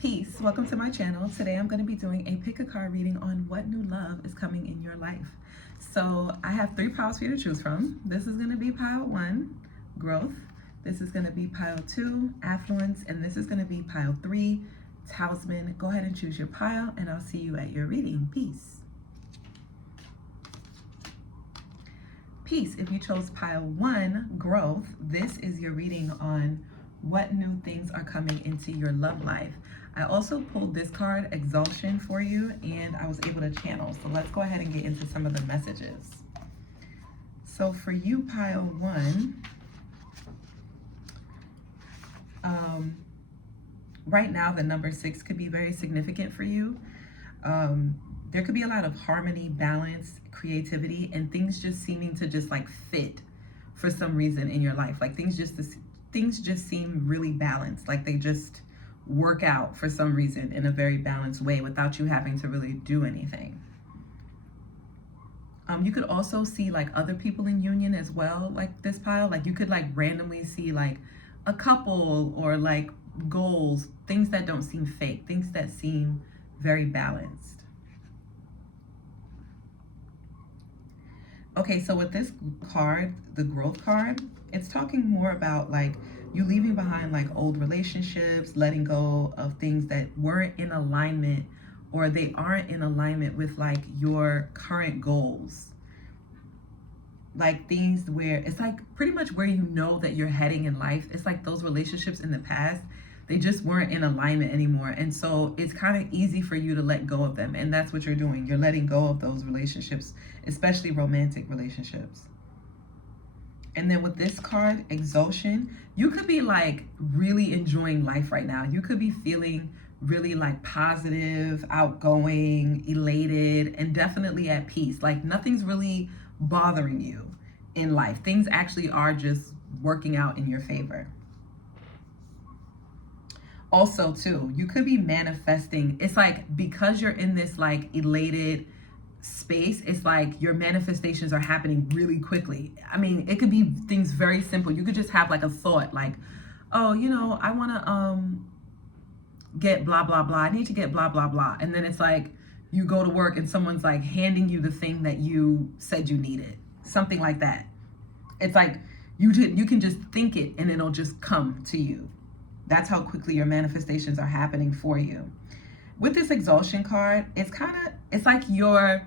Peace, welcome to my channel. Today I'm going to be doing a pick a card reading on what new love is coming in your life. So I have 3 piles for you to choose from. This is going to be pile 1, growth. This is going to be pile 2, affluence. And this is going to be pile 3, talisman. Go ahead and choose your pile and I'll see you at your reading. Peace. Peace, if you chose pile 1, growth, this is your reading on what new things are coming into your love life. I also pulled this card, Exhaustion, for you, and I was able to channel. So let's go ahead and get into some of the messages. So for you, pile 1, right now the number 6 could be very significant for you. There could be a lot of harmony, balance, creativity, and things just seeming to just like fit for some reason in your life. Like things just seem really balanced, like they just work out for some reason in a very balanced way without you having to really do anything. You could also see like other people in union as well, like this pile. Like you could like randomly see like a couple or like goals, things that don't seem fake, things that seem very balanced. Okay, so with this card, the growth card, it's talking more about like you leaving behind like old relationships, letting go of things that weren't in alignment or they aren't in alignment with like your current goals. Like things where it's like pretty much where you know that you're heading in life. It's like those relationships in the past, they just weren't in alignment anymore. And so it's kind of easy for you to let go of them. And that's what you're doing. You're letting go of those relationships, especially romantic relationships. And then with this card, Exhaustion, you could be like really enjoying life right now. You could be feeling really like positive, outgoing, elated, and definitely at peace. Like nothing's really bothering you in life. Things actually are just working out in your favor. Also too, you could be manifesting. It's like because you're in this like elated space, it's like your manifestations are happening really quickly. I mean, it could be things very simple. You could just have like a thought like, oh, you know, I want to get blah blah blah. I need to get blah blah blah. And then it's like you go to work and someone's like handing you the thing that you said you needed. Something like that. It's like you can just think it and it'll just come to you. That's how quickly your manifestations are happening for you. With this Exhaustion card, it's like you're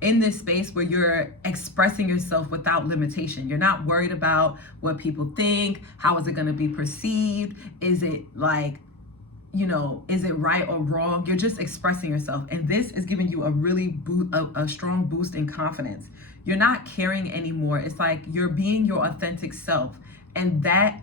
in this space where you're expressing yourself without limitation. You're not worried about what people think. How is it going to be perceived? Is it like, you know, is it right or wrong? You're just expressing yourself. And this is giving you a really a strong boost in confidence. You're not caring anymore. It's like you're being your authentic self. And that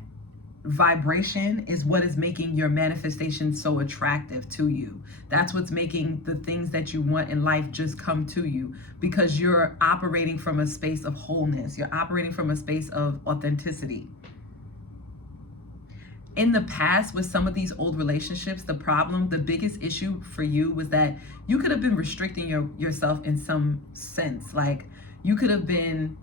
vibration is what is making your manifestation so attractive to you. That's what's making the things that you want in life just come to you, because you're operating from a space of wholeness. You're operating from a space of authenticity. In the past, with some of these old relationships, the biggest issue for you was that you could have been restricting yourself in some sense. Like you could have been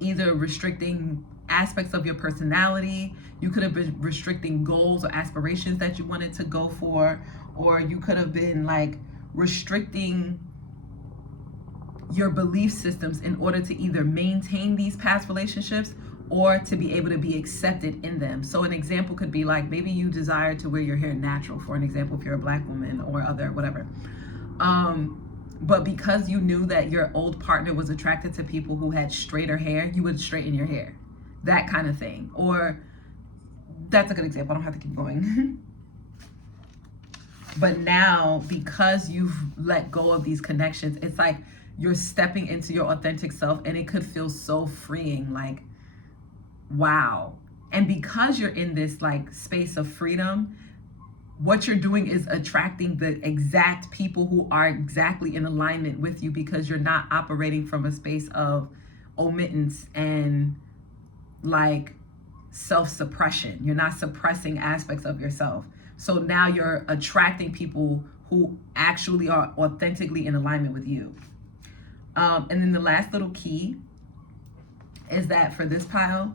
either restricting aspects of your personality, you could have been restricting goals or aspirations that you wanted to go for, or you could have been like restricting your belief systems in order to either maintain these past relationships or to be able to be accepted in them. So an example could be like maybe you desire to wear your hair natural, for an example, if you're a Black woman or other whatever. But because you knew that your old partner was attracted to people who had straighter hair, you would straighten your hair. That kind of thing. Or that's a good example. I don't have to keep going. But now, because you've let go of these connections, it's like you're stepping into your authentic self, and it could feel so freeing. Like, wow. And because you're in this like space of freedom, what you're doing is attracting the exact people who are exactly in alignment with you, because you're not operating from a space of omittance and like self-suppression. You're not suppressing aspects of yourself. So now you're attracting people who actually are authentically in alignment with you. And then the last little key is that for this pile,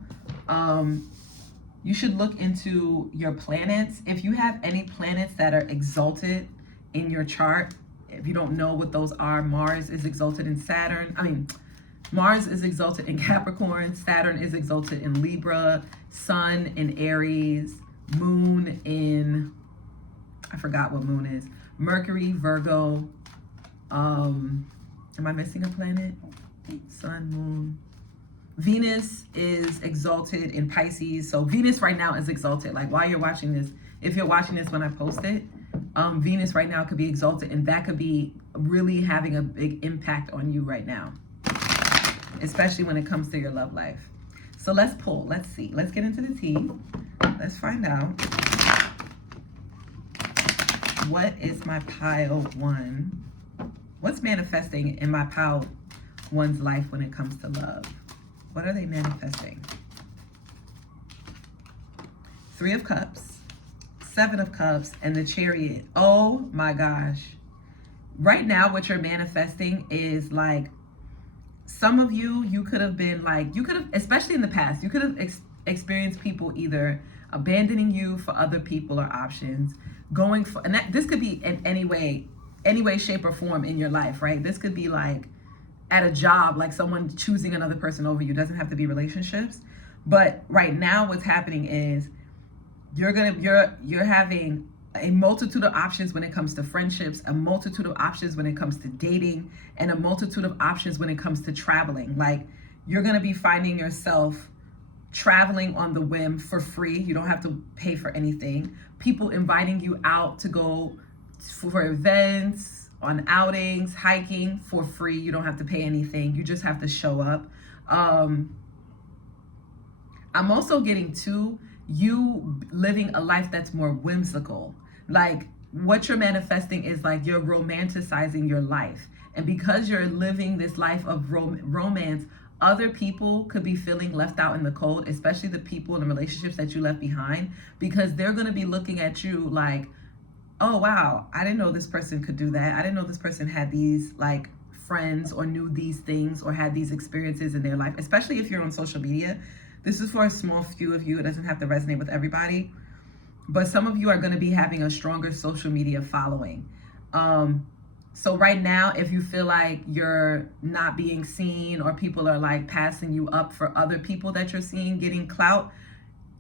You should look into your planets. If you have any planets that are exalted in your chart, if you don't know what those are, Mars is exalted in Mars is exalted in Capricorn, Saturn is exalted in Libra, Sun in Aries, Moon in, I forgot what Moon is, Mercury, Virgo. Am I missing a planet? Sun, Moon. Venus is exalted in Pisces. So Venus right now is exalted. Like while you're watching this, if you're watching this when I post it, Venus right now could be exalted, and that could be really having a big impact on you right now, especially when it comes to your love life. So let's pull. Let's see. Let's get into the tea. Let's find out. What is my pile one? What's manifesting in my pile one's life when it comes to love? What are they manifesting? 3 of Cups, 7 of Cups, and the Chariot. Oh my gosh. Right now, what you're manifesting is like, some of you could have been like, especially in the past, you could have experienced people either abandoning you for other people or options, and this could be in any way, shape, or form in your life, right? This could be like at a job, like someone choosing another person over you. Doesn't have to be relationships. But right now what's happening is you're having a multitude of options when it comes to friendships, a multitude of options when it comes to dating, and a multitude of options when it comes to traveling. Like you're going to be finding yourself traveling on the whim for free. You don't have to pay for anything. People inviting you out to go for events, on outings, hiking for free. You don't have to pay anything. You just have to show up. I'm also getting to you living a life that's more whimsical. Like what you're manifesting is like you're romanticizing your life. And because you're living this life of romance, other people could be feeling left out in the cold, especially the people in the relationships that you left behind, because they're going to be looking at you like, oh wow, I didn't know this person could do that. I didn't know this person had these like friends or knew these things or had these experiences in their life, especially if you're on social media. This is for a small few of you. It doesn't have to resonate with everybody, but some of you are going to be having a stronger social media following. So right now, if you feel like you're not being seen or people are like passing you up for other people that you're seeing getting clout,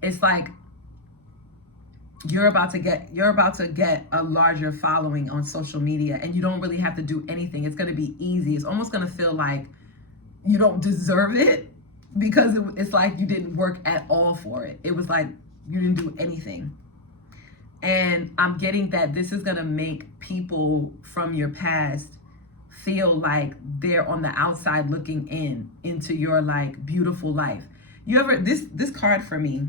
it's like you're about to get a larger following on social media, and you don't really have to do anything. It's going to be easy. It's almost going to feel like you don't deserve it, because it's like you didn't work at all for it. It was like you didn't do anything. And I'm getting that this is going to make people from your past feel like they're on the outside looking into your like beautiful life. This card for me,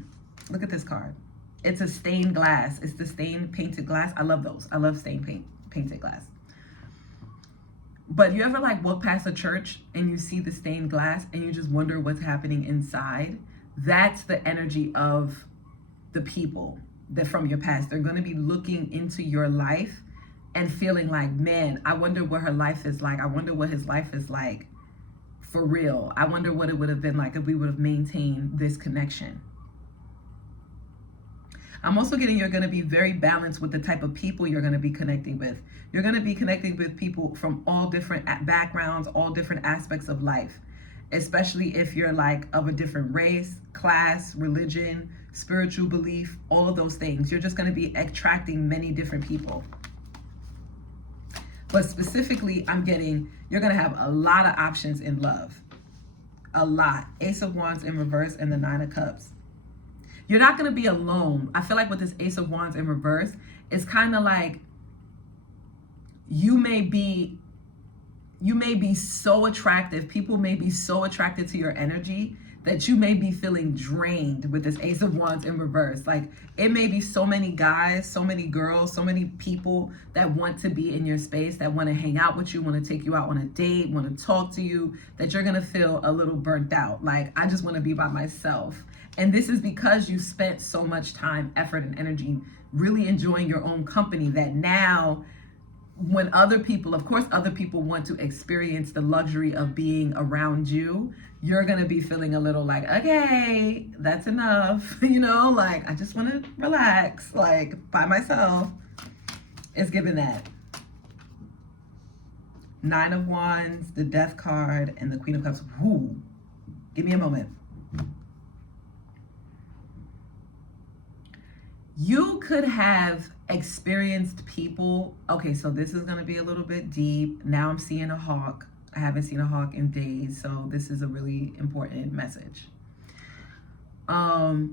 look at this card. It's a stained glass. It's the stained painted glass. I love those. I love stained painted glass. But you ever like walk past a church and you see the stained glass and you just wonder what's happening inside? That's the energy of the people that from your past. They're going to be looking into your life and feeling like, man, I wonder what her life is like. I wonder what his life is like for real. I wonder what it would have been like if we would have maintained this connection. I'm also getting you're going to be very balanced with the type of people you're going to be connecting with. You're going to be connecting with people from all different backgrounds, all different aspects of life, especially if you're like of a different race, class, religion, spiritual belief, all of those things. You're just going to be attracting many different people. But specifically, I'm getting you're going to have a lot of options in love. A lot. Ace of Wands in reverse and the 9 of Cups. You're not going to be alone. I feel like with this Ace of Wands in reverse, it's kind of like you may be so attractive. People may be so attracted to your energy that you may be feeling drained with this Ace of Wands in reverse. Like it may be so many guys, so many girls, so many people that want to be in your space, that want to hang out with you, want to take you out on a date, want to talk to you, that you're going to feel a little burnt out. Like, I just want to be by myself. And this is because you spent so much time, effort, and energy really enjoying your own company that now when other people, of course, other people want to experience the luxury of being around you, you're going to be feeling a little like, okay, that's enough. Like, I just want to relax, like, by myself. It's given that. 9 of Wands, the Death card, and the Queen of Cups. Whoo. Give me a moment. You could have experienced people. Okay, so this is going to be a little bit deep. Now I'm seeing a hawk. I haven't seen a hawk in days, so this is a really important message. The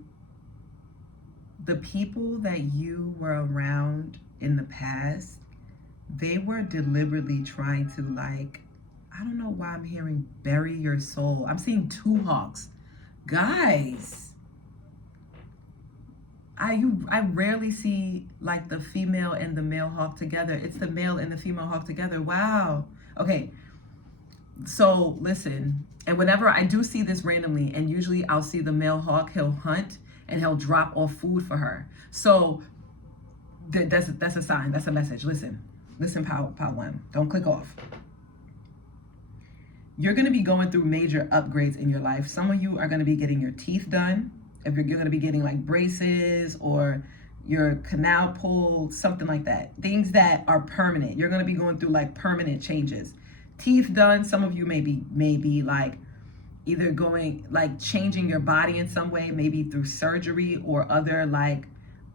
people that you were around in the past, they were deliberately trying to, like, I don't know why I'm hearing bury your soul. I'm seeing 2 hawks. Guys, I rarely see like the female and the male hawk together. It's the male and the female hawk together. Wow. Okay. So listen, and whenever I do see this randomly, and usually I'll see the male hawk, he'll hunt and he'll drop off food for her. So that's a sign. That's a message. Listen, Power One. Don't click off. You're going to be going through major upgrades in your life. Some of you are going to be getting your teeth done. If you're going to be getting like braces or your canal pulled, something like that. Things that are permanent. You're going to be going through like permanent changes. Teeth done. Some of you may be like either going like changing your body in some way, maybe through surgery or other like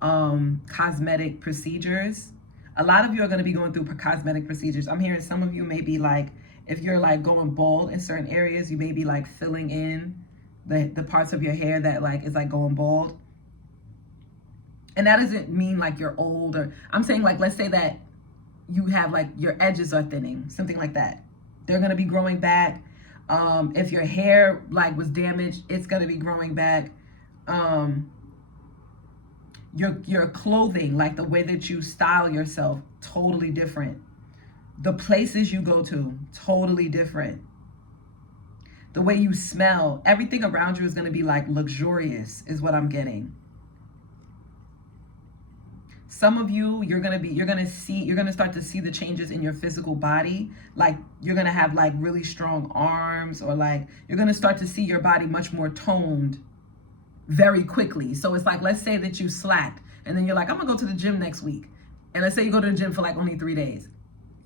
cosmetic procedures. A lot of you are going to be going through cosmetic procedures. I'm hearing some of you may be like, if you're like going bald in certain areas, you may be like filling in the parts of your hair that like is like going bald. And that doesn't mean like you're old, or I'm saying like, let's say that you have like your edges are thinning, something like that. They're going to be growing back. If your hair like was damaged, it's going to be growing back. Your clothing, like the way that you style yourself, totally different. The places you go to, totally different. The way you smell, everything around you is going to be like luxurious, is what I'm getting. Some of you, you're going to start to see the changes in your physical body. Like you're going to have like really strong arms, or like you're going to start to see your body much more toned very quickly. So it's like, let's say that you slacked and then you're like, I'm gonna go to the gym next week. And let's say you go to the gym for like only 3 days.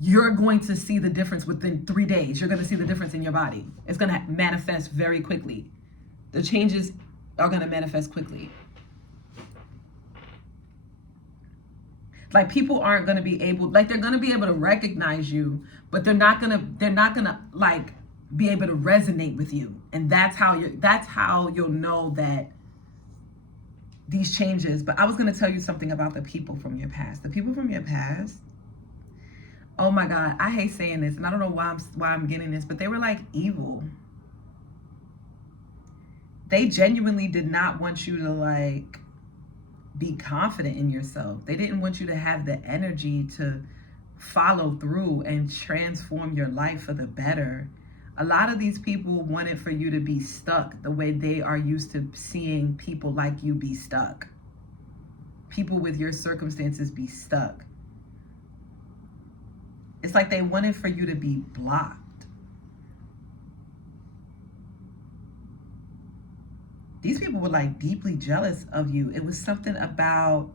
You're going to see the difference within 3 days. You're going to see the difference in your body. It's going to manifest very quickly. The changes are going to manifest quickly. Like people aren't going to be able, like they're going to be able to recognize you, but they're not going to like be able to resonate with you. And that's how you'll know that these changes. But I was going to tell you something about the people from your past. The people from your past, oh my God, I hate saying this, and I don't know why I'm getting this, but they were like evil. They genuinely did not want you to like be confident in yourself. They didn't want you to have the energy to follow through and transform your life for the better. A lot of these people wanted for you to be stuck the way they are used to seeing people like you be stuck. People with your circumstances be stuck. It's like they wanted for you to be blocked. These people were like deeply jealous of you. It was something about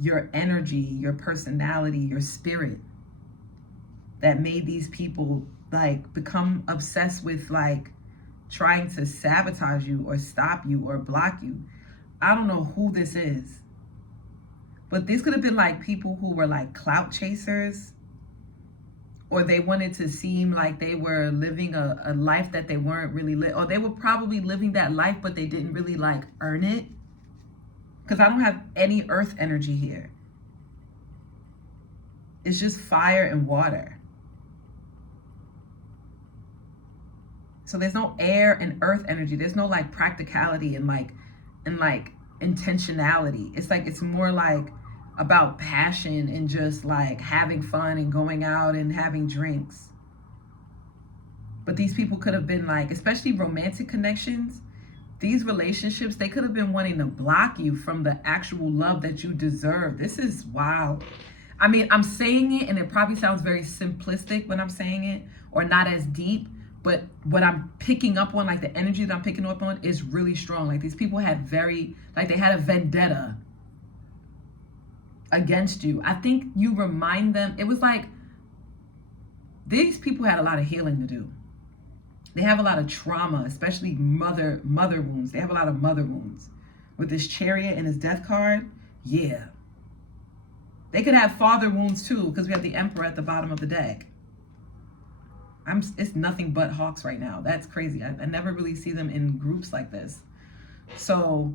your energy, your personality, your spirit that made these people like become obsessed with like trying to sabotage you or stop you or block you. I don't know who this is, but these could have been like people who were like clout chasers, or they wanted to seem like they were living a life that they weren't really or they were probably living that life, but they didn't really like earn it. Because I don't have any earth energy here. It's just fire and water. So there's no air and earth energy. There's no like practicality and like intentionality. It's like, it's more like about passion and just like having fun and going out and having drinks. But these people could have been like, especially romantic connections, these relationships, they could have been wanting to block you from the actual love that you deserve. This is wild. I mean, I'm saying it and it probably sounds very simplistic when I'm saying it, or not as deep, but what I'm picking up on, like the energy that I'm picking up on, is really strong. Like these people had they had a vendetta against you. I think you remind them, it was like these people had a lot of healing to do. They have a lot of trauma, especially mother wounds. They have a lot of mother wounds. With this Chariot and his death card, yeah. They could have father wounds too, because we have the Emperor at the bottom of the deck. It's nothing but hawks right now. That's crazy. I never really see them in groups like this. So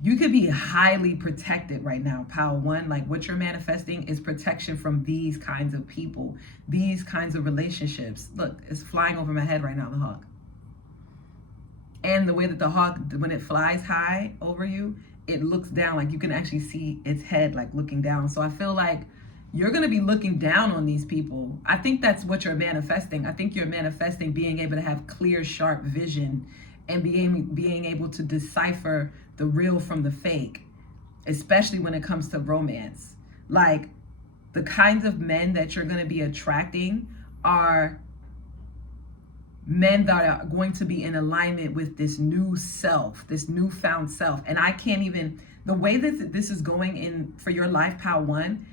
you could be highly protected right now, Pile 1. Like what you're manifesting is protection from these kinds of people, these kinds of relationships. Look, it's flying over my head right now, the hawk. And the way that the hawk, when it flies high over you, it looks down, like you can actually see its head like looking down. So I feel like you're going to be looking down on these people. I think that's what you're manifesting. I think you're manifesting being able to have clear, sharp vision and being able to decipher the real from the fake, especially when it comes to romance. Like the kinds of men that you're going to be attracting are men that are going to be in alignment with this new self, this newfound self. And I can't even, the way that this is going in for your life, Pile 1,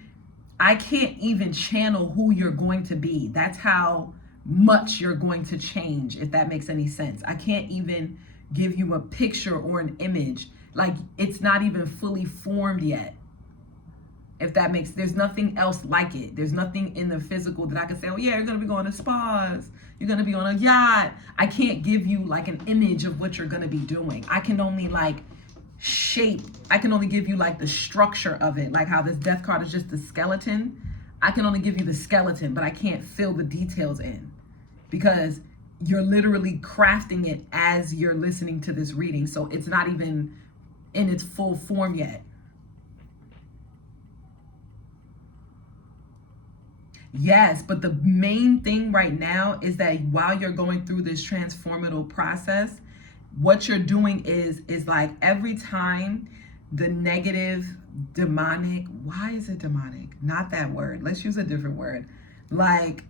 I can't even channel who you're going to be. That's how much you're going to change, if that makes any sense. I can't even give you a picture or an image. Like it's not even fully formed yet. If that makes, there's nothing else like it. There's nothing in the physical that I can say, oh yeah, you're gonna be going to spas, you're gonna be on a yacht. I can't give you like an image of what you're gonna be doing. I can only like I can only give you like the structure of it, like how this death card is just the skeleton. I can only give you the skeleton, but I can't fill the details in because you're literally crafting it as you're listening to this reading. So it's not even in its full form yet. Yes, but the main thing right now is that while you're going through this transformative process, what you're doing is like every time the negative, demonic, why is it demonic? Not that word. Let's use a different word. Like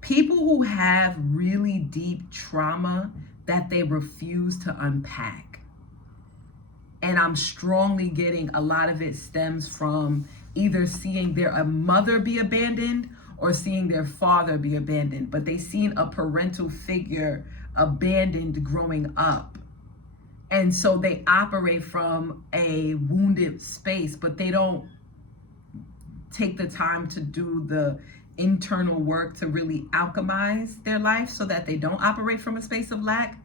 people who have really deep trauma that they refuse to unpack. And I'm strongly getting a lot of it stems from either seeing their mother be abandoned or seeing their father be abandoned, but they seen a parental figure abandoned growing up. And so they operate from a wounded space, but they don't take the time to do the internal work to really alchemize their life so that they don't operate from a space of lack.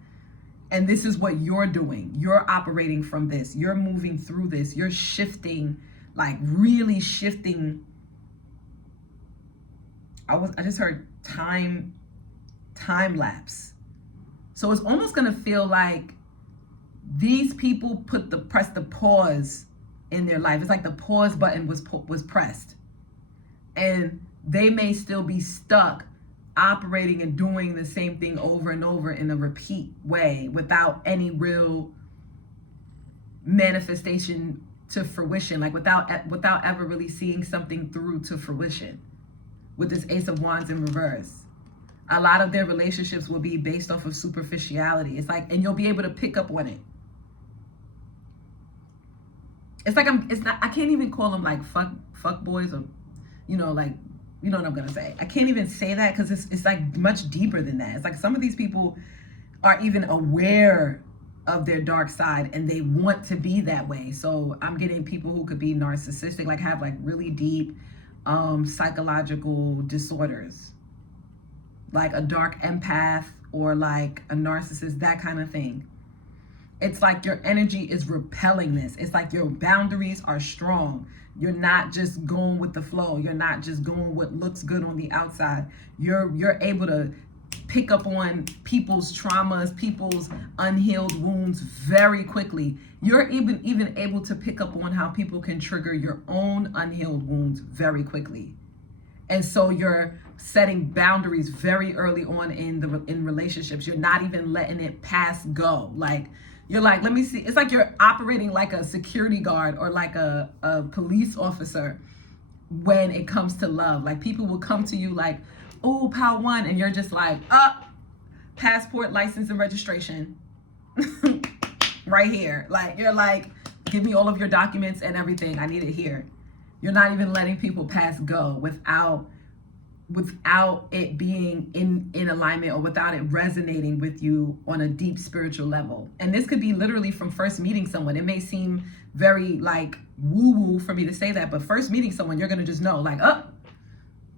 And this is what you're doing. You're operating from this. You're moving through this. You're shifting, like really shifting. I just heard time lapse. So it's almost gonna feel like these people press the pause in their life. It's like the pause button was pressed, and they may still be stuck operating and doing the same thing over and over in a repeat way without any real manifestation to fruition, like without ever really seeing something through to fruition. With this Ace of Wands in reverse, a lot of their relationships will be based off of superficiality. It's like, and you'll be able to pick up on it. It's like I can't even call them like fuck boys, or like, you know what I'm gonna say. I can't even say that because it's like much deeper than that. It's like some of these people are even aware of their dark side and they want to be that way. So I'm getting people who could be narcissistic, like have like really deep psychological disorders, like a dark empath or like a narcissist, that kind of thing. It's like your energy is repelling this. It's like your boundaries are strong. You're not just going with the flow. You're not just going what looks good on the outside. You're able to pick up on people's traumas, people's unhealed wounds very quickly. You're even able to pick up on how people can trigger your own unhealed wounds very quickly. And so you're setting boundaries very early on in relationships. You're not even letting it pass go. Like You're like, let me see. It's like you're operating like a security guard or like a police officer when it comes to love. Like people will come to you like, oh, pile one, and you're just like, passport, license, and registration. Right here. Like you're like, give me all of your documents and everything. I need it here. You're not even letting people pass go without it being in alignment or without it resonating with you on a deep spiritual level. And this could be literally from first meeting someone. It may seem very like woo-woo for me to say that, but first meeting someone, you're gonna just know like, oh,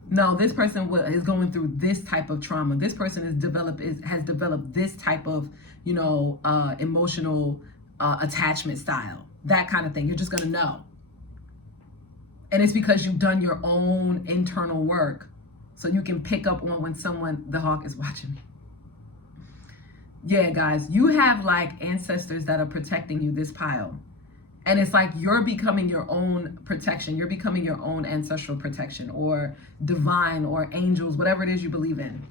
no, this person is going through this type of trauma. This person has developed this type of, emotional attachment style, that kind of thing. You're just gonna know. And it's because you've done your own internal work. So you can pick up on when the hawk is watching me. Yeah, guys, you have like ancestors that are protecting you, this pile. And it's like you're becoming your own protection. You're becoming your own ancestral protection or divine or angels, whatever it is you believe in.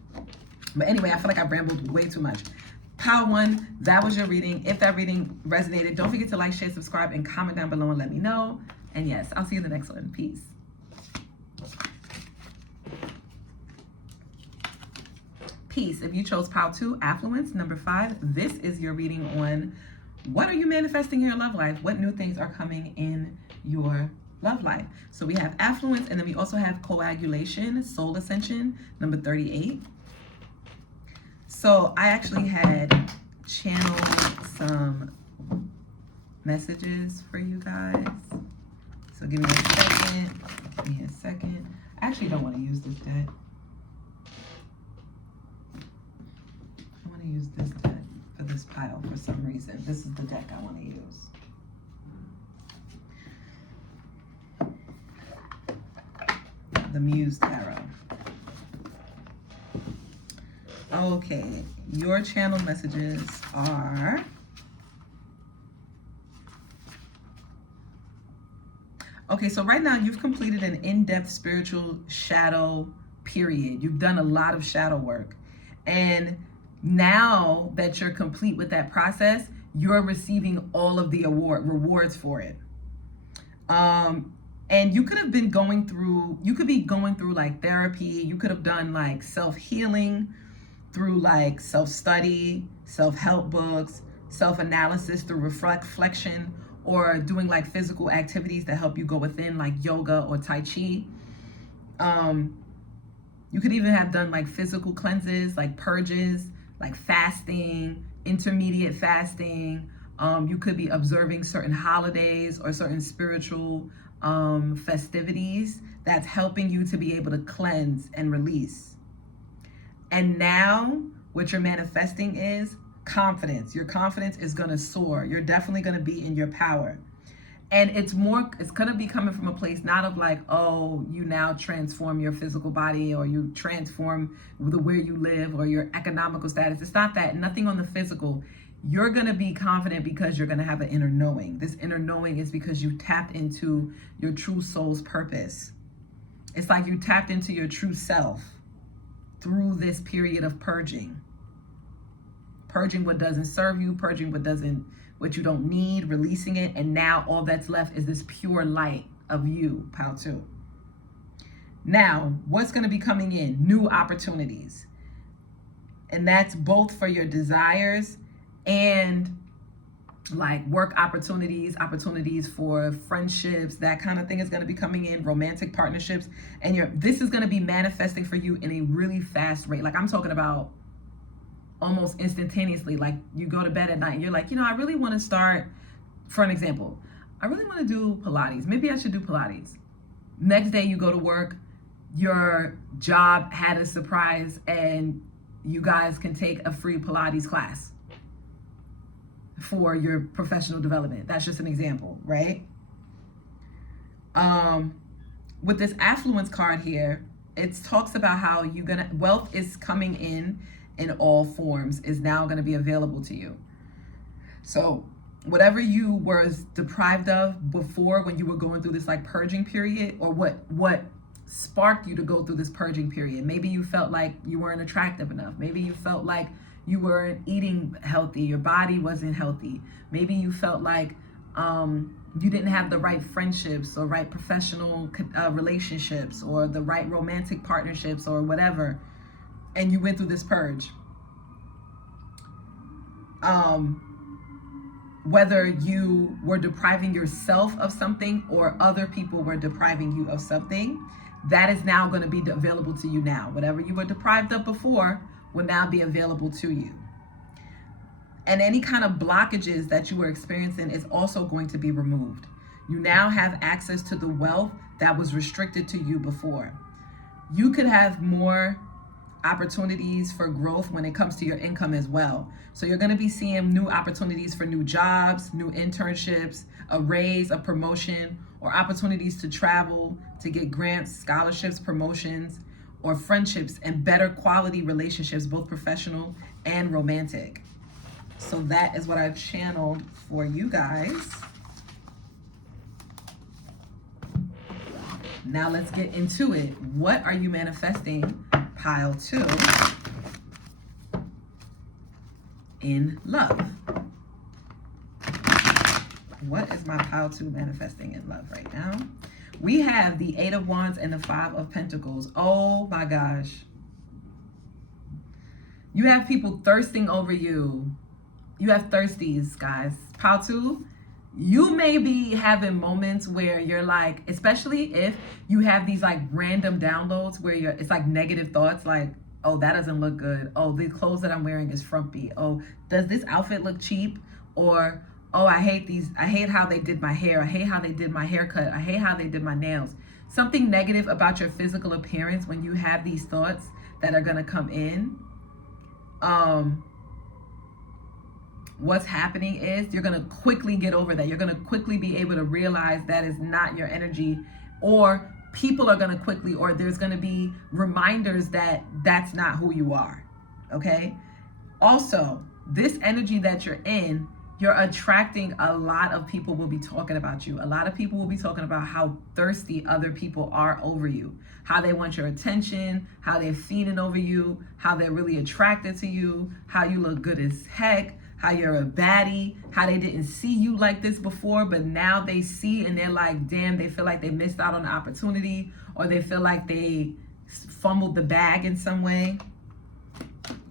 But anyway, I feel like I rambled way too much. Pile one, that was your reading. If that reading resonated, don't forget to like, share, subscribe, and comment down below and let me know. And yes, I'll see you in the next one. Peace. Peace. If you chose pile 2, affluence, number 5, this is your reading on what are you manifesting in your love life? What new things are coming in your love life? So we have affluence, and then we also have coagulation, soul ascension, number 38. So I actually had channeled some messages for you guys. So give me a second. Give me a second. I actually don't want to use this deck. Use this deck for this pile for some reason. This is the deck I want to use. The Muse Tarot. Okay, your channel messages are okay, so right now you've completed an in-depth spiritual shadow period. You've done a lot of shadow work. And now that you're complete with that process, you're receiving all of the rewards for it. And you could have been going through, like therapy. You could have done like self-healing through like self-study, self-help books, self-analysis through reflection, or doing like physical activities that help you go within, like yoga or Tai Chi. You could even have done like physical cleanses, like purges, like fasting, intermediate fasting. You could be observing certain holidays or certain spiritual festivities that's helping you to be able to cleanse and release. And now what you're manifesting is confidence. Your confidence is going to soar. You're definitely going to be in your power. And it's going to be coming from a place not of like, oh, you now transform your physical body or you transform where you live or your economical status. It's not that, nothing on the physical. You're going to be confident because you're going to have an inner knowing. This inner knowing is because you tapped into your true soul's purpose. It's like you tapped into your true self through this period of purging. Purging what doesn't serve you, purging what you don't need, releasing it, and now all that's left is this pure light of you, pile 2. Now, what's going to be coming in? New opportunities. And that's both for your desires and like work opportunities for friendships, that kind of thing is going to be coming in, romantic partnerships, and this is going to be manifesting for you in a really fast rate. Like I'm talking about almost instantaneously. Like you go to bed at night and you're like, I really want to start, for an example, I really want to do Pilates. Maybe I should do Pilates. Next day you go to work, your job had a surprise and you guys can take a free Pilates class for your professional development. That's just an example, right? With this affluence card here, it talks about how wealth is coming in all forms, is now going to be available to you. So whatever you were deprived of before when you were going through this like purging period, or what sparked you to go through this purging period. Maybe you felt like you weren't attractive enough. Maybe you felt like you weren't eating healthy, your body wasn't healthy. Maybe you felt like you didn't have the right friendships or right professional relationships or the right romantic partnerships or whatever, and you went through this purge. Whether you were depriving yourself of something or other people were depriving you of something, that is now going to be available to you now. Whatever you were deprived of before will now be available to you. And any kind of blockages that you were experiencing is also going to be removed. You now have access to the wealth that was restricted to you before. You could have more opportunities for growth when it comes to your income as well. So you're going to be seeing new opportunities for new jobs, new internships, a raise, a promotion, or opportunities to travel, to get grants, scholarships, promotions, or friendships and better quality relationships, both professional and romantic. So that is what I've channeled for you guys. Now let's get into it. What are you manifesting, pile 2, in love? What is my pile 2 manifesting in love right now? We have the 8 of Wands and the 5 of Pentacles. Oh my gosh. You have people thirsting over you. You have thirsties, guys. Pile 2, you may be having moments where you're like, especially if you have these like random downloads where it's like negative thoughts like, oh, that doesn't look good. Oh, the clothes that I'm wearing is frumpy. Oh, does this outfit look cheap? Or, oh, I hate how they did my hair. I hate how they did my haircut. I hate how they did my nails. Something negative about your physical appearance when you have these thoughts that are going to come in. What's happening is you're going to quickly get over that. You're going to quickly be able to realize that is not your energy, or people are going to quickly, or there's going to be reminders that that's not who you are. Okay. Also, this energy that you're in, you're attracting a lot of people will be talking about you. A lot of people will be talking about how thirsty other people are over you, how they want your attention, how they're feeding over you, how they're really attracted to you, how you look good as heck, how you're a baddie, how they didn't see you like this before, but now they see and they're like, damn, they feel like they missed out on the opportunity, or they feel like they fumbled the bag in some way.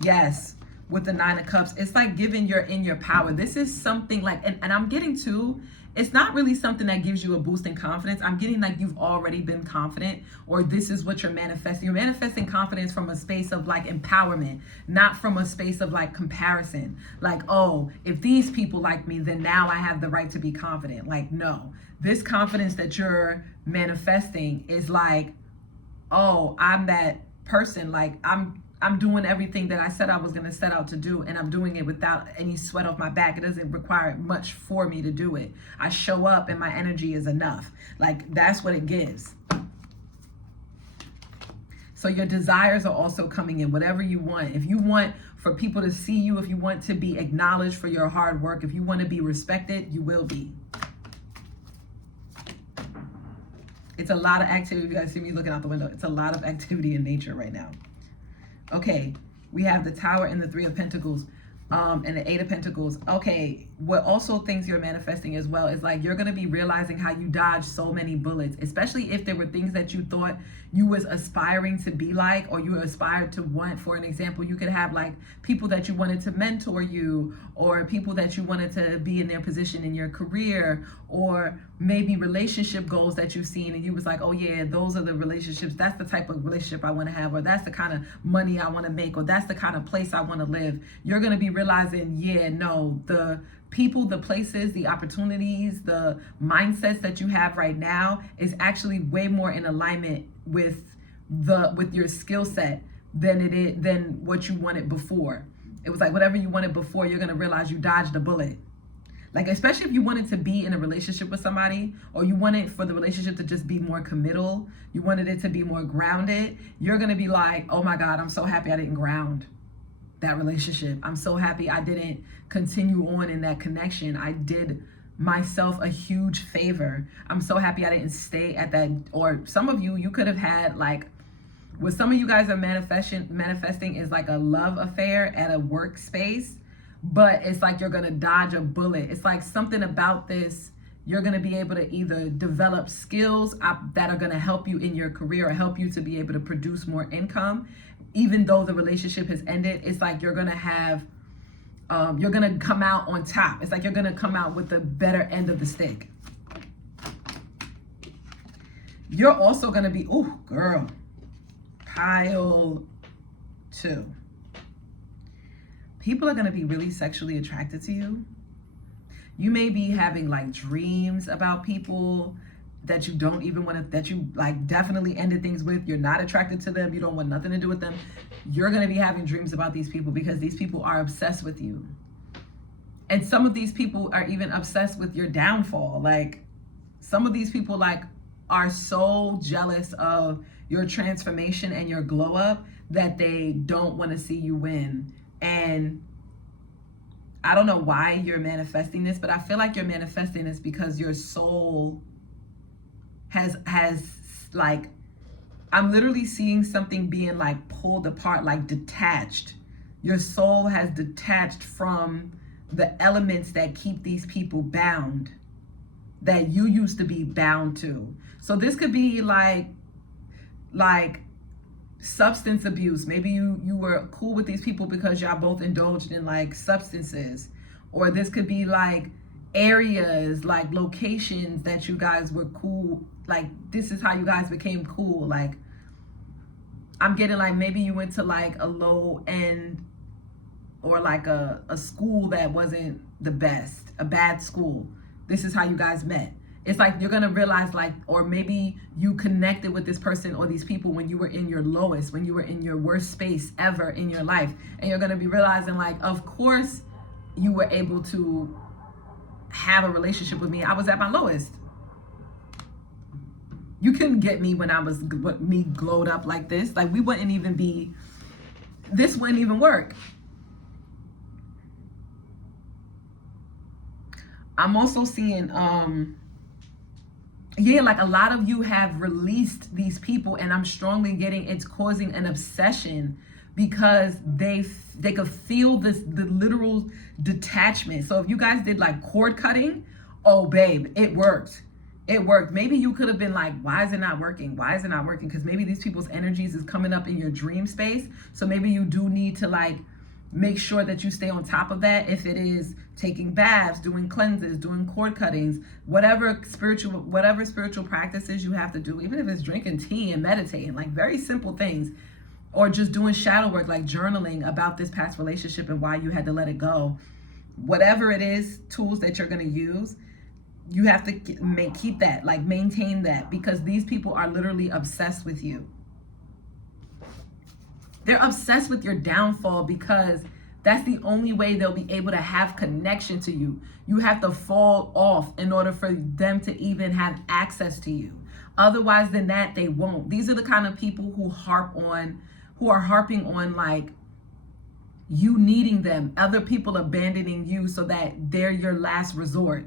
Yes, with the 9 of Cups, it's like giving you're in your power. This is something like, and I'm getting to, it's not really something that gives you a boost in confidence. I'm getting like you've already been confident, or this is what you're manifesting. You're manifesting confidence from a space of like empowerment, not from a space of like comparison. Like, oh, if these people like me, then now I have the right to be confident. Like, no, this confidence that you're manifesting is like, oh, I'm that person. Like I'm doing everything that I said I was going to set out to do, and I'm doing it without any sweat off my back. It doesn't require much for me to do it. I show up and my energy is enough. Like, that's what it gives. So your desires are also coming in, whatever you want. If you want for people to see you, if you want to be acknowledged for your hard work, if you want to be respected, you will be. It's a lot of activity. You guys see me looking out the window. It's a lot of activity in nature right now. Okay, we have the Tower and the 3 of Pentacles, and the 8 of Pentacles. Okay, what also things you're manifesting as well is like you're going to be realizing how you dodged so many bullets, especially if there were things that you thought you was aspiring to be like, or you aspired to want. For an example, you could have like people that you wanted to mentor you, or people that you wanted to be in their position in your career, or maybe relationship goals that you've seen and you was like, oh yeah, those are the relationships, that's the type of relationship I want to have, or that's the kind of money I want to make, or that's the kind of place I want to live. You're going to be realizing, yeah, no, the people, the places, the opportunities, the mindsets that you have right now is actually way more in alignment with your skill set than what you wanted before. It was like whatever you wanted before, you're going to realize you dodged a bullet. Like, especially if you wanted to be in a relationship with somebody, or you wanted for the relationship to just be more committal, you wanted it to be more grounded, you're going to be like, oh my God, I'm so happy I didn't ground that relationship. I'm so happy I didn't continue on in that connection. I did myself a huge favor. I'm so happy I didn't stay at that. Or some of you could have had like What some of you guys are manifesting is like a love affair at a workspace, but it's like you're going to dodge a bullet. It's like something about this. You're going to be able to either develop skills that are going to help you in your career or help you to be able to produce more income. Even though the relationship has ended, it's like you're going to have, you're going to come out on top. It's like you're going to come out with the better end of the stick. You're also going to be, oh, girl, pile 2. People are going to be really sexually attracted to you. You may be having like dreams about people that you don't even want to, that you like definitely ended things with. You're not attracted to them. You don't want nothing to do with them. You're going to be having dreams about these people because these people are obsessed with you. And some of these people are even obsessed with your downfall. Like some of these people like are so jealous of your transformation and your glow up that they don't want to see you win. And I don't know why you're manifesting this, but I feel like you're manifesting this because your soul has like, I'm literally seeing something being like pulled apart, like detached. Your soul has detached from the elements that keep these people bound, that you used to be bound to. So this could be like substance abuse. Maybe you were cool with these people because y'all both indulged in like substances. Or this could be like areas, like locations that you guys were cool. Like this is how you guys became cool. Like I'm getting like maybe you went to like a low end or like a school that wasn't the best, a bad school. This is how you guys met. It's like you're gonna realize like, or maybe you connected with this person or these people when you were in your lowest, when you were in your worst space ever in your life. And you're gonna be realizing like, of course you were able to have a relationship with me. I was at my lowest. You couldn't get me when I was, me glowed up like this. Like we wouldn't even be, this wouldn't even work. I'm also seeing, yeah, like a lot of you have released these people, and I'm strongly getting it's causing an obsession because they could feel the literal detachment. So if you guys did like cord cutting, oh babe, it worked. It worked. Maybe you could have been like, why is it not working? Why is it not working? Because maybe these people's energies is coming up in your dream space. So maybe you do need to like make sure that you stay on top of that. If it is taking baths, doing cleanses, doing cord cuttings, whatever spiritual practices you have to do, even if it's drinking tea and meditating, like very simple things, or just doing shadow work, like journaling about this past relationship and why you had to let it go. Whatever it is, tools that you're going to use, you have to keep that, like maintain that, because these people are literally obsessed with you. They're obsessed with your downfall because that's the only way they'll be able to have connection to you. You have to fall off in order for them to even have access to you. Otherwise than that, they won't. These are the kind of people who are harping on like you needing them, other people abandoning you so that they're your last resort.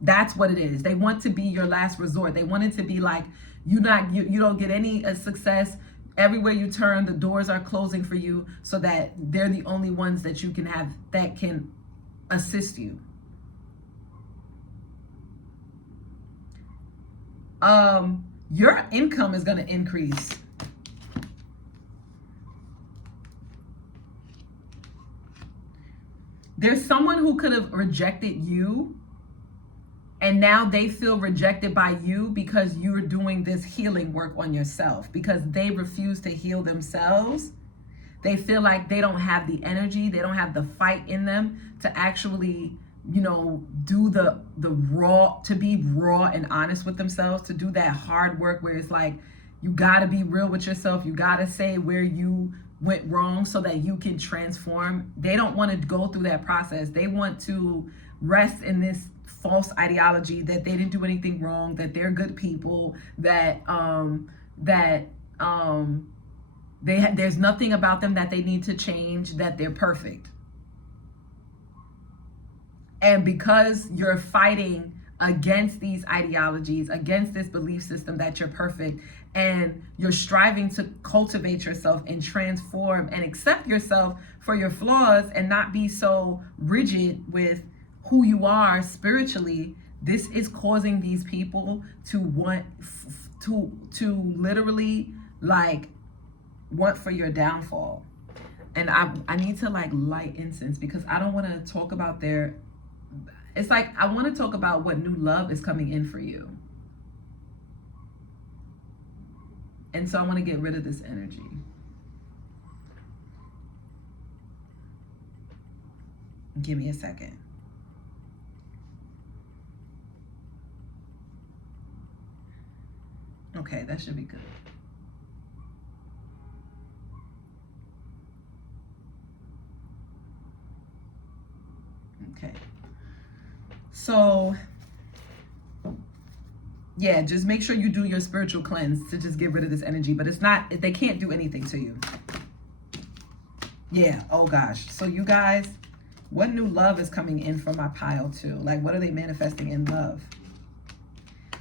That's what it is. They want to be your last resort. They want it to be like you don't get any success. Everywhere you turn, the doors are closing for you so that they're the only ones that you can have that can assist you. Your income is going to increase. There's someone who could have rejected you, and now they feel rejected by you because you're doing this healing work on yourself, because they refuse to heal themselves. They feel like they don't have the energy, they don't have the fight in them to actually, do the raw, to be raw and honest with themselves, to do that hard work where it's like, you gotta be real with yourself. You gotta say where you went wrong so that you can transform. They don't want to go through that process. They want to rest in this false ideology that they didn't do anything wrong, that they're good people, that there's nothing about them that they need to change, that they're perfect. And because you're fighting against these ideologies, against this belief system that you're perfect, and you're striving to cultivate yourself and transform and accept yourself for your flaws and not be so rigid with who you are spiritually. This is causing these people to want to literally like want for your downfall. And I need to like light incense because I don't want to talk about their, it's like I want to talk about what new love is coming in for you. And so I want to get rid of this energy. Give me a second. Okay, that should be good. Okay. So, yeah, just make sure you do your spiritual cleanse to just get rid of this energy. But it's not, they can't do anything to you. Yeah, oh gosh. So you guys, what new love is coming in from my pile too? Like, what are they manifesting in love?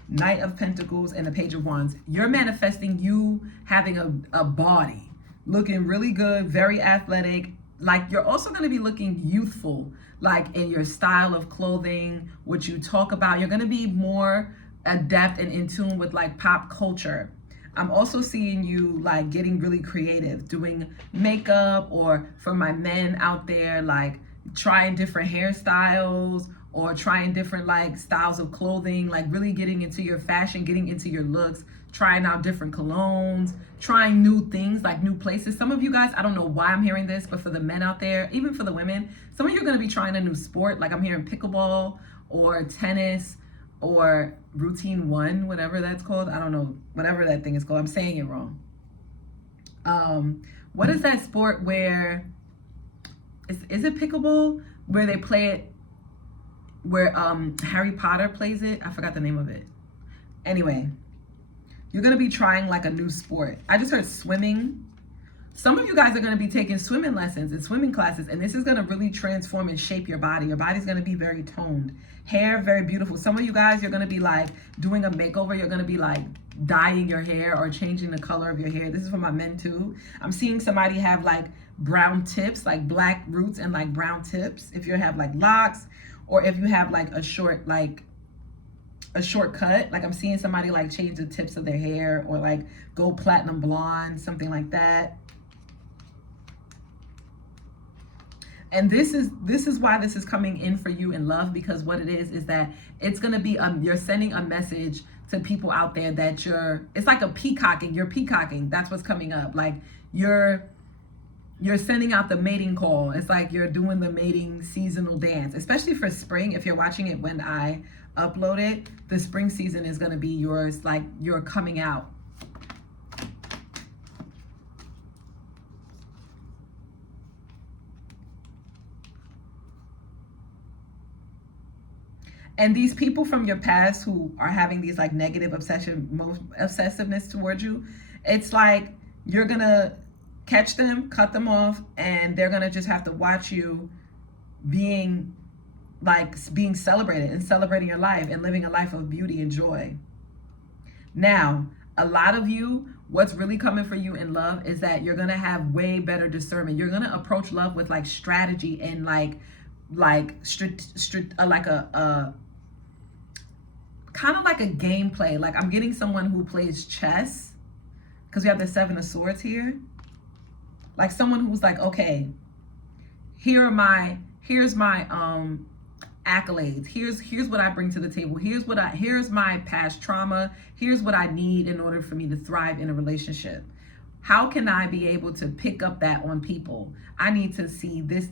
Knight of Pentacles and the Page of Wands. You're manifesting you having a body, looking really good, very athletic. Like, you're also going to be looking youthful, like in your style of clothing, what you talk about. You're going to be more adept and in tune with like pop culture. I'm also seeing you like getting really creative, doing makeup, or for my men out there, like trying different hairstyles or trying different like styles of clothing, like really getting into your fashion, getting into your looks, trying out different colognes, trying new things, like new places. Some of you guys, I don't know why I'm hearing this, but for the men out there, even for the women, some of you are going to be trying a new sport. Like I'm hearing pickleball or tennis or routine one, whatever that's called. I don't know, whatever that thing is called. I'm saying it wrong. What is that sport where, is it pickleball? Where they play it, where Harry Potter plays it? I forgot the name of it. Anyway, you're going to be trying like a new sport. I just heard swimming. Some of you guys are going to be taking swimming lessons and swimming classes, and this is going to really transform and shape your body. Your body's going to be very toned. Hair, very beautiful. Some of you guys, you're going to be like doing a makeover. You're going to be like dyeing your hair or changing the color of your hair. This is for my men too. I'm seeing somebody have like brown tips, like black roots and like brown tips. If you have like locks, or if you have like a short cut, like I'm seeing somebody like change the tips of their hair or like go platinum blonde, something like that. And this is why this is coming in for you in love, because what it is that it's going to be, you're sending a message to people out there that it's like you're peacocking. That's what's coming up. Like you're sending out the mating call. It's like you're doing the mating seasonal dance, especially for spring. If you're watching it when I upload it, the spring season is going to be yours. Like you're coming out. And these people from your past who are having these like negative obsessiveness towards you, it's like you're going to catch them, cut them off, and they're going to just have to watch you being celebrated and celebrating your life and living a life of beauty and joy. Now, a lot of you, what's really coming for you in love is that you're going to have way better discernment. You're going to approach love with like strategy and kind of like a gameplay. Like I'm getting someone who plays chess, because we have the Seven of Swords here. Like someone who's like, okay, here's my accolades. Here's what I bring to the table. Here's my past trauma. Here's what I need in order for me to thrive in a relationship. How can I be able to pick up that on people? I need to see this.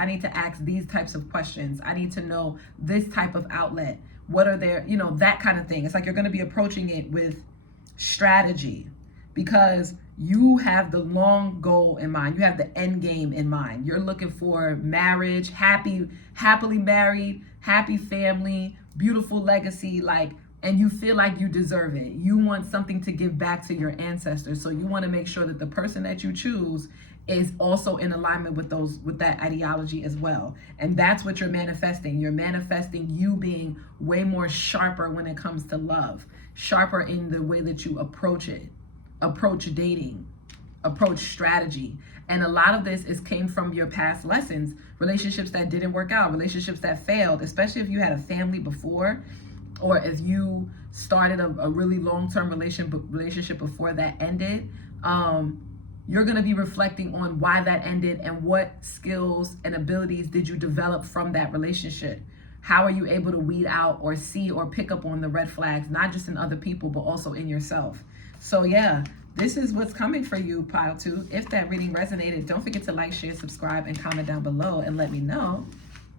I need to ask these types of questions. I need to know this type of outlet. What are their, that kind of thing. It's like you're going to be approaching it with strategy, because you have the long goal in mind. You have the end game in mind. You're looking for marriage, happily married, happy family, beautiful legacy, like and you feel like you deserve it. You want something to give back to your ancestors. So you want to make sure that the person that you choose is also in alignment with that ideology as well. And that's what you're manifesting. You're manifesting you being way more sharper when it comes to love, sharper in the way that you approach it, approach dating, approach strategy. And a lot of this came from your past lessons, relationships that didn't work out, relationships that failed, especially if you had a family before, or if you started a really long-term relationship before that ended. You're going to be reflecting on why that ended and what skills and abilities did you develop from that relationship. How are you able to weed out or see or pick up on the red flags, not just in other people, but also in yourself? So yeah, this is what's coming for you, pile 2. If that reading resonated, don't forget to like, share, subscribe, and comment down below and let me know.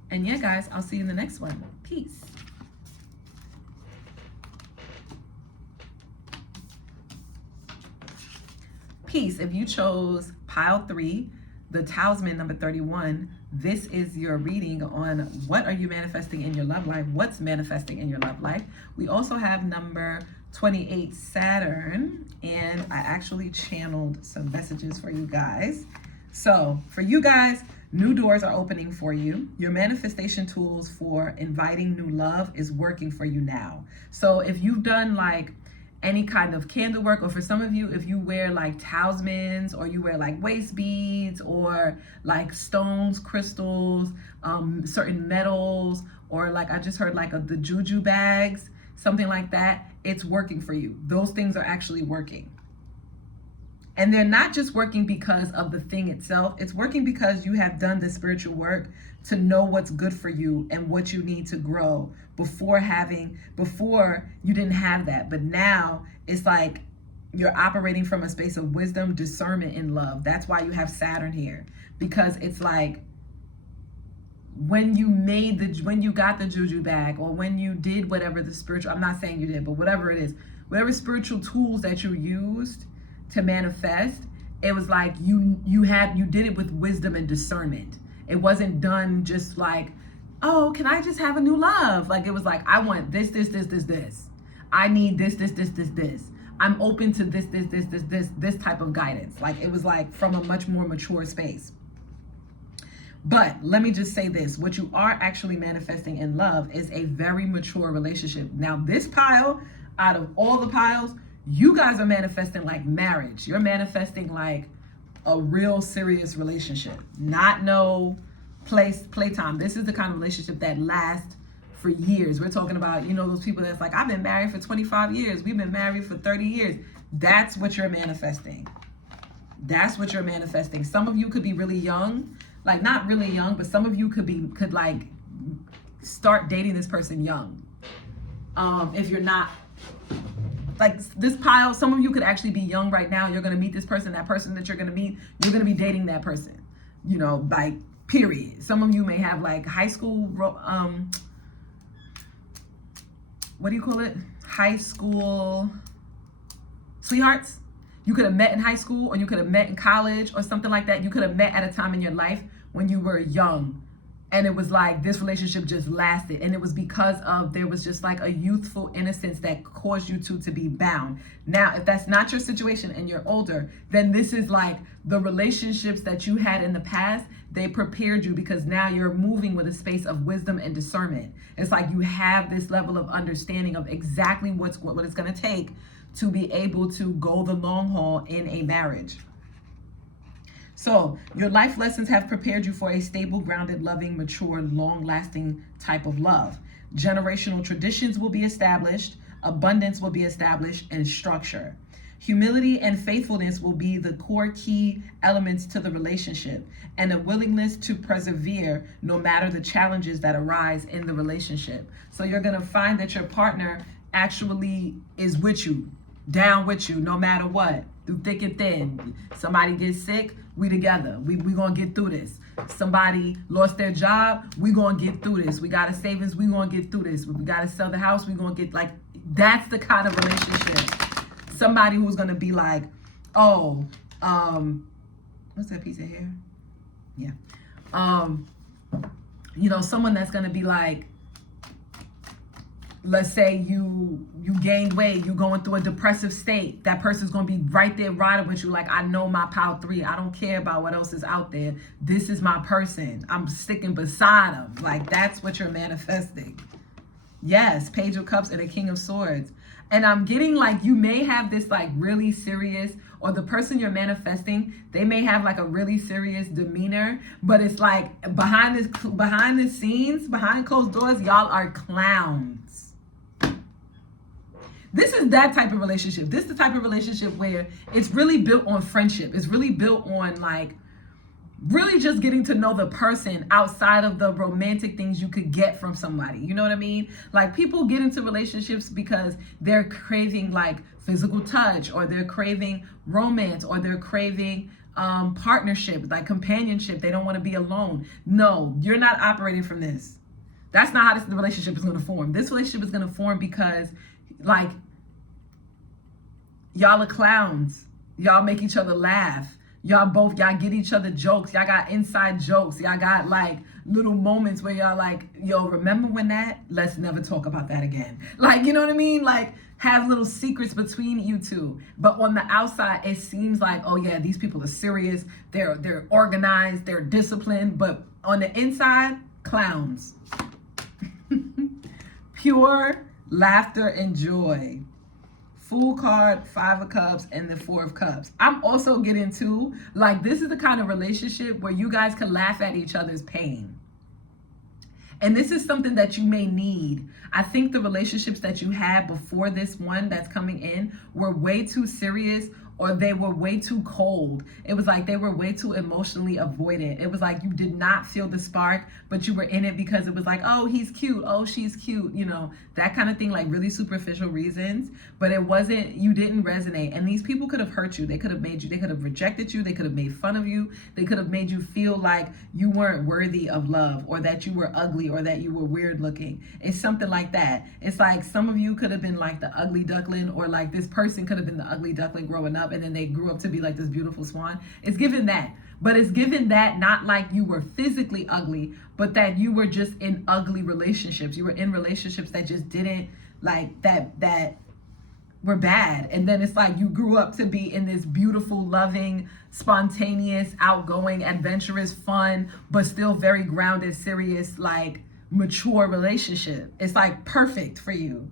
And yeah, guys, I'll see you in the next one. Peace. Peace. If you chose pile 3, the talisman number 31, this is your reading on what are you manifesting in your love life, what's manifesting in your love life. We also have number 28, Saturn, and I actually channeled some messages for you guys. So for you guys, new doors are opening for you. Your manifestation tools for inviting new love is working for you now. So if you've done like any kind of candle work, or for some of you, if you wear like talismans, or you wear like waist beads, or like stones, crystals, certain metals, or like I just heard like the juju bags, something like that, it's working for you. Those things are actually working. And they're not just working because of the thing itself. It's working because you have done the spiritual work to know what's good for you and what you need to grow. Before you didn't have that. But now it's like you're operating from a space of wisdom, discernment, and love. That's why you have Saturn here. Because it's like when you got the juju bag, or when you did whatever the spiritual, I'm not saying you did, but whatever it is, whatever spiritual tools that you used to manifest, it was like you did it with wisdom and discernment. It wasn't done just like, oh, can I just have a new love? Like it was like, I want this. I need this. I'm open to this type of guidance. Like it was like from a much more mature space. But let me just say this, what you are actually manifesting in love is a very mature relationship. Now this pile, out of all the piles, you guys are manifesting like marriage. You're manifesting like a real serious relationship, not no playtime. This is the kind of relationship that lasts for years. We're talking about, those people that's like, I've been married for 25 years. We've been married for 30 years. That's what you're manifesting. That's what you're manifesting. Some of you could be really young, like not really young, but some of you could like start dating this person young. If you're not like this pile, some of you could actually be young right now. You're going to meet this person, that person that you're going to meet, you're going to be dating that person, like period. Some of you may have like high school, what do you call it? High school sweethearts. You could have met in high school, or you could have met in college or something like that. You could have met at a time in your life when you were young. And it was like this relationship just lasted. And it was because there was just like a youthful innocence that caused you to be bound. Now, if that's not your situation and you're older, then this is like the relationships that you had in the past, they prepared you because now you're moving with a space of wisdom and discernment. It's like you have this level of understanding of exactly what it's going to take to be able to go the long haul in a marriage. So your life lessons have prepared you for a stable, grounded, loving, mature, long-lasting type of love. Generational traditions will be established, abundance will be established, and structure. Humility and faithfulness will be the core key elements to the relationship, and a willingness to persevere no matter the challenges that arise in the relationship. So you're going to find that your partner actually is with you, down with you, no matter what, through thick and thin. Somebody gets sick, we together. We gonna get through this. Somebody lost their job, we gonna get through this. We got a savings, we gonna get through this. We gotta sell the house, we gonna get, like, that's the kind of relationship. Somebody who's gonna be like, oh, what's that piece of hair? Yeah. Someone that's gonna be like, let's say you gained weight, you going through a depressive state, that person's going to be right there riding with you like, I know my power 3, I don't care about what else is out there, this is my person, I'm sticking beside them. Like, that's what you're manifesting. Yes, Page of Cups and a King of Swords. And I'm getting like, you may have this like really serious, or the person you're manifesting, they may have like a really serious demeanor, but it's like behind the scenes, behind closed doors, y'all are clowns. This is that type of relationship. This is the type of relationship where it's really built on friendship. It's really built on like really just getting to know the person outside of the romantic things you could get from somebody. You know what I mean? Like, people get into relationships because they're craving like physical touch, or they're craving romance, or they're craving partnership, like companionship. They don't want to be alone. No, you're not operating from this. That's not how this relationship is going to form. This relationship is going to form because like y'all are clowns. Y'all make each other laugh. Y'all get each other jokes. Y'all got inside jokes. Y'all got like little moments where y'all like, yo, remember when that? Let's never talk about that again. Like, you know what I mean? Like, have little secrets between you two. But on the outside, it seems like, oh yeah, these people are serious. They're organized. They're disciplined. But on the inside, clowns. Pure laughter and joy. Fool card, 5 of Cups, and the 4 of Cups. I'm also getting to, like, this is the kind of relationship where you guys can laugh at each other's pain. And this is something that you may need. I think the relationships that you had before this one that's coming in were way too serious, or they were way too cold. It was like they were way too emotionally avoidant. It was like you did not feel the spark, but you were in it because it was like, oh, he's cute, oh, she's cute, you know, that kind of thing, like really superficial reasons. But it wasn't, you didn't resonate. And these people could have hurt you. They could have made you, they could have rejected you. They could have made fun of you. They could have made you feel like you weren't worthy of love, or that you were ugly, or that you were weird looking. It's something like that. It's like some of you could have been like the ugly duckling, or like this person could have been the ugly duckling growing up, and then they grew up to be like this beautiful swan. It's given that. But it's given that not like you were physically ugly, but that you were just in ugly relationships. You were in relationships that just didn't like that were bad. And then it's like you grew up to be in this beautiful, loving, spontaneous, outgoing, adventurous, fun, but still very grounded, serious, like mature relationship. It's like perfect for you.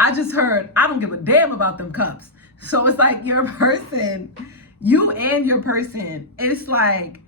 I just heard, I don't give a damn about them cups. So it's like your person, you and your person, it's like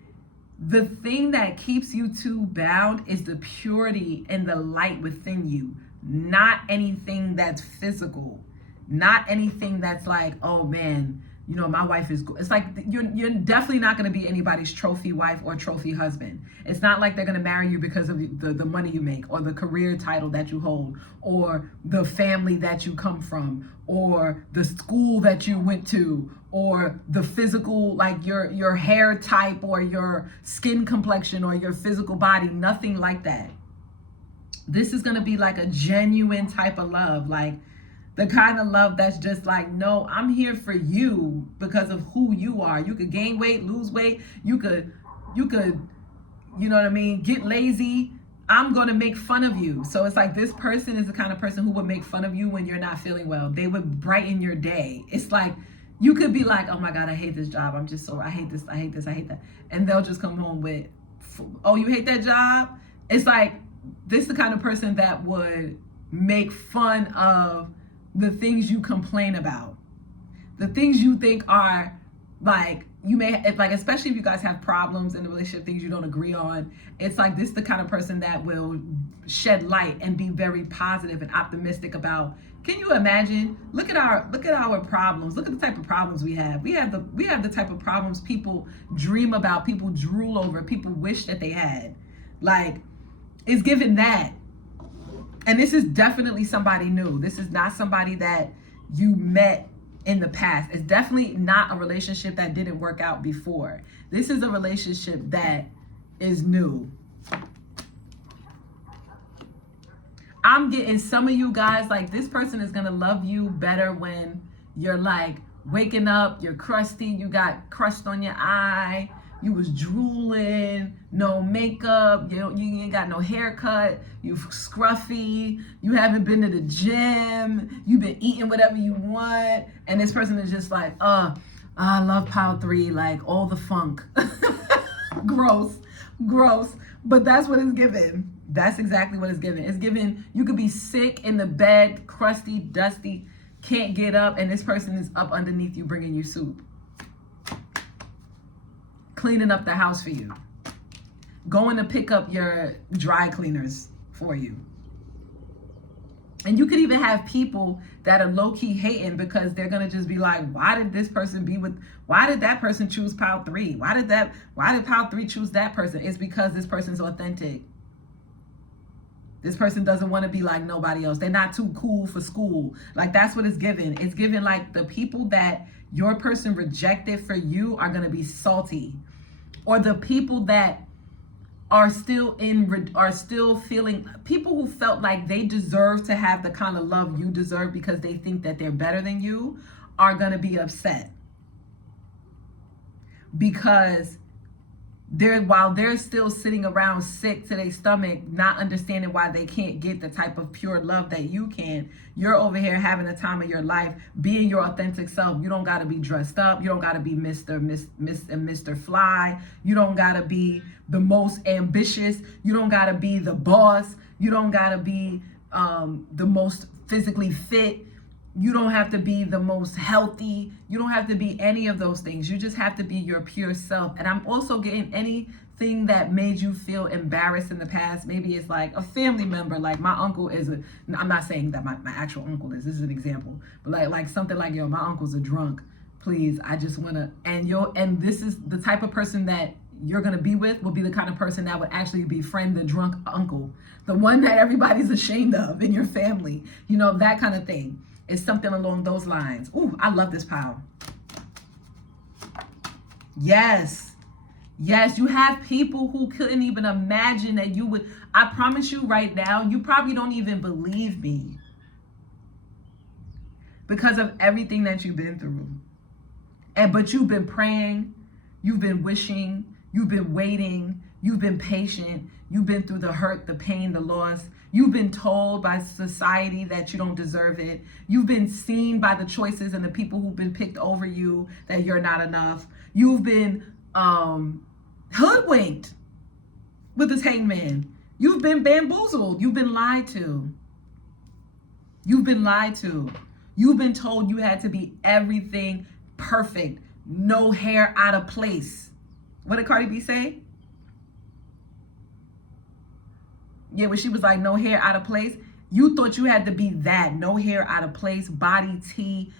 the thing that keeps you two bound is the purity and the light within you, not anything that's physical, not anything that's like, oh man, you know, my wife is, it's like, you're definitely not going to be anybody's trophy wife or trophy husband. It's not like they're going to marry you because of the money you make, or the career title that you hold, or the family that you come from, or the school that you went to, or the physical, like your hair type, or your skin complexion, or your physical body. Nothing like that. This is going to be like a genuine type of love, like the kind of love that's just like, no, I'm here for you because of who you are. You could gain weight, lose weight. You could, you know what I mean? Get lazy. I'm going to make fun of you. So it's like, this person is the kind of person who would make fun of you when you're not feeling well. They would brighten your day. It's like, you could be like, oh my God, I hate this job. I'm just so, I hate this, I hate this, I hate that. And they'll just come home with, oh, you hate that job? It's like, this is the kind of person that would make fun of the things you complain about, the things you think are like, you may, like, especially if you guys have problems in the relationship, things you don't agree on. It's like, this is the kind of person that will shed light and be very positive and optimistic about. Can you imagine? Look at our problems. Look at the type of problems we have. We have the type of problems people dream about, people drool over, people wish that they had. Like, it's given that. And this is definitely somebody new. This is not somebody that you met in the past. It's definitely not a relationship that didn't work out before. This is a relationship that is new. I'm getting some of you guys, like, this person is going to love you better when you're like waking up, you're crusty, you got crust on your eye, You was drooling, no makeup, you ain't got no haircut, you scruffy, you haven't been to the gym, you've been eating whatever you want, and this person is just like, I love pile 3, like all the funk. Gross, gross. But that's what it's given. That's exactly what it's given. It's given, you could be sick in the bed, crusty, dusty, can't get up, and this person is up underneath you bringing you soup. Cleaning up the house for you. Going to pick up your dry cleaners for you. And you could even have people that are low-key hating because they're going to just be like, why did that person choose pile 3? Why did pile 3 choose that person? It's because this person's authentic. This person doesn't want to be like nobody else. They're not too cool for school. Like, that's what it's given. It's given like the people that your person rejected for you are going to be salty. Or the people that are still feeling, people who felt like they deserve to have the kind of love you deserve because they think that they're better than you, are going to be upset. Because while they're still sitting around sick to their stomach, not understanding why they can't get the type of pure love that you can, you're over here having the time of your life, being your authentic self. You don't got to be dressed up. You don't got to be Miss and Mr. Fly. You don't got to be the most ambitious. You don't got to be the boss. You don't got to be the most physically fit. You don't have to be the most healthy. You don't have to be any of those things. You just have to be your pure self. And I'm also getting anything that made you feel embarrassed in the past. Maybe it's like a family member, like my uncle I'm not saying that my actual uncle is, this is an example, but like something like, my uncle's a drunk. Please, I just want to, and this is the type of person that you're going to be with, will be the kind of person that would actually befriend the drunk uncle, the one that everybody's ashamed of in your family, that kind of thing. It's something along those lines. Ooh, I love this pile. Yes. Yes, you have people who couldn't even imagine that you would. I promise you right now, you probably don't even believe me because of everything that you've been through. But you've been praying, you've been wishing, you've been waiting, you've been patient, you've been through the hurt, the pain, the loss. You've been told by society that you don't deserve it. You've been seen by the choices and the people who've been picked over you that you're not enough. You've been hoodwinked with this hangman. You've been bamboozled. You've been lied to. You've been lied to. You've been told you had to be everything perfect, no hair out of place. What did Cardi B say? Yeah, when she was like, no hair out of place, you thought you had to be that, no hair out of place, body T,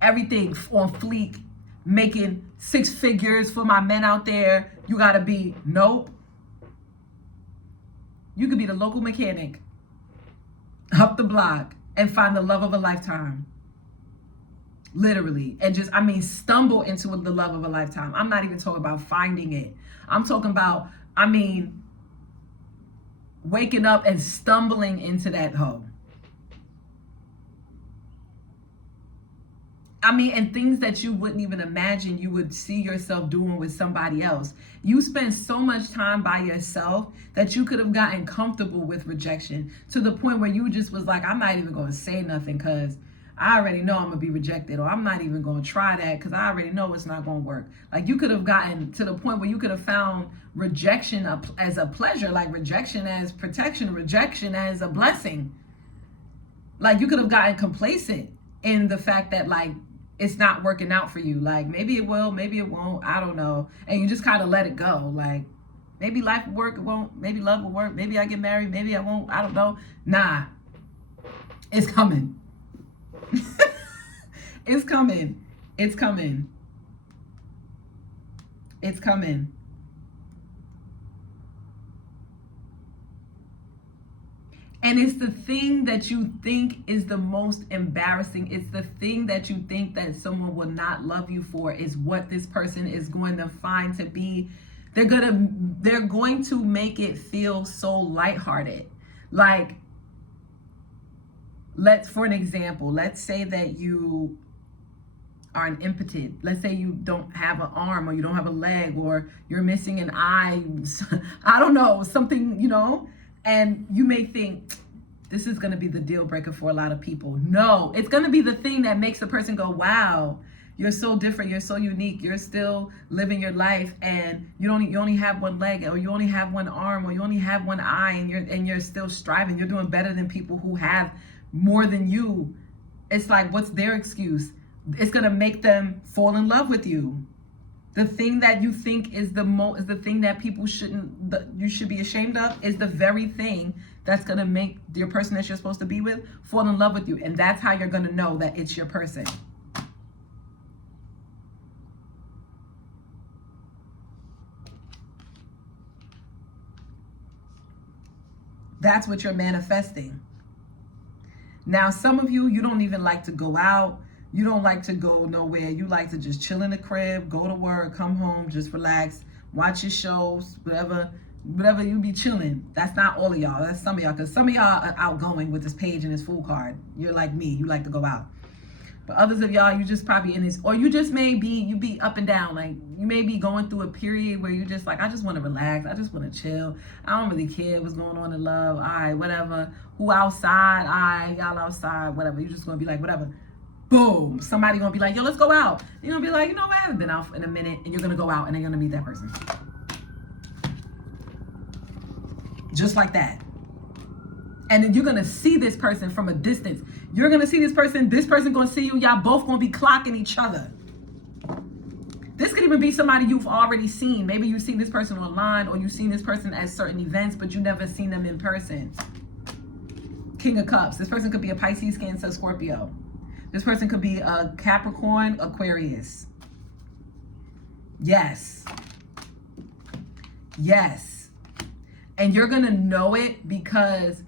everything on fleek, making 6 figures for my men out there. You gotta be, nope. You could be the local mechanic up the block and find the love of a lifetime. Literally. And stumble into the love of a lifetime. I'm not even talking about finding it. I'm talking about, waking up and stumbling into that hoe. And things that you wouldn't even imagine you would see yourself doing with somebody else. You spend so much time by yourself that you could have gotten comfortable with rejection to the point where you just was like, I'm not even going to say nothing because I already know I'm going to be rejected, or I'm not even going to try that because I already know it's not going to work. Like, you could have gotten to the point where you could have found rejection as a pleasure, like rejection as protection, rejection as a blessing. Like, you could have gotten complacent in the fact that, like, it's not working out for you. Like, maybe it will, maybe it won't, I don't know. And you just kind of let it go. Like, maybe life will work, it won't. Maybe love will work. Maybe I get married, maybe I won't. I don't know. Nah, it's coming. It's coming. It's coming. It's coming. And it's the thing that you think is the most embarrassing. It's the thing that you think that someone will not love you for is what this person is going to find to be. They're going to make it feel so lighthearted. Like, for an example, let's say that you are an impotent. Let's say you don't have an arm, or you don't have a leg, or you're missing an eye. I don't know, something, and you may think this is going to be the deal breaker for a lot of people. No, it's going to be the thing that makes the person go, wow, you're so different, you're so unique, you're still living your life, and you only have one leg, or you only have one arm, or you only have one eye, and you're still striving. You're doing better than people who have more than you. It's like, what's their excuse? It's gonna make them fall in love with you. The thing that you think is the thing that people you should be ashamed of, is the very thing that's gonna make your person that you're supposed to be with fall in love with you. And that's how you're gonna know that it's your person. That's what you're manifesting. Now, some of you don't even like to go out. You don't like to go nowhere. You like to just chill in the crib, go to work, come home, just relax, watch your shows, whatever you be chilling. That's not all of y'all. That's some of y'all, because some of y'all are outgoing with this page and this Fool card. You're like me. You like to go out. But others of y'all, you just probably in this, or you just may be, you be up and down. Like, you may be going through a period where you just like, I just want to relax. I just want to chill. I don't really care what's going on in love. All right, whatever. Who outside? All right, y'all outside, whatever. You're just going to be like, whatever. Boom. Somebody going to be like, yo, let's go out. You're going to be like, you know what? I haven't been out in a minute. And you're going to go out and they're going to meet that person. Just like that. And then you're going to see this person from a distance. You're going to see this person going to see you. Y'all both going to be clocking each other. This could even be somebody you've already seen. Maybe you've seen this person online, or you've seen this person at certain events, but you've never seen them in person. King of Cups. This person could be a Pisces, Cancer, Scorpio. This person could be a Capricorn, Aquarius. Yes. Yes. And you're going to know it because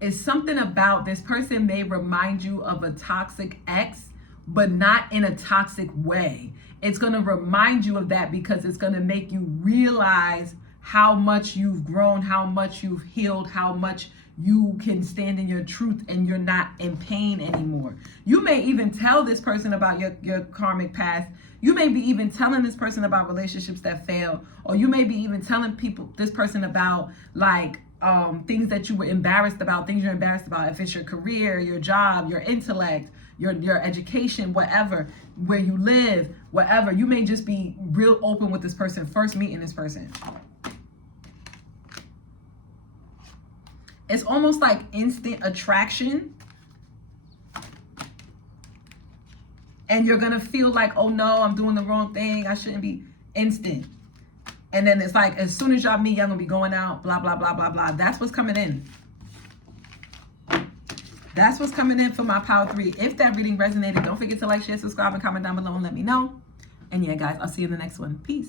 it's something about this person may remind you of a toxic ex, but not in a toxic way. It's going to remind you of that because it's going to make you realize how much you've grown, how much you've healed, how much you can stand in your truth and you're not in pain anymore. You may even tell this person about your karmic past. You may be even telling this person about relationships that fail, or you may be even telling this person about like things that you were embarrassed about, things you're embarrassed about. If it's your career, your job, your intellect, your education, whatever, where you live, whatever. You may just be real open with this person, first meeting this person. It's almost like instant attraction. And you're going to feel like, oh no, I'm doing the wrong thing. I shouldn't be. Instant. And then it's like, as soon as y'all meet, y'all going to be going out, blah, blah, blah, blah, blah. That's what's coming in. That's what's coming in for my Power 3. If that reading resonated, don't forget to like, share, subscribe, and comment down below and let me know. And yeah, guys, I'll see you in the next one. Peace.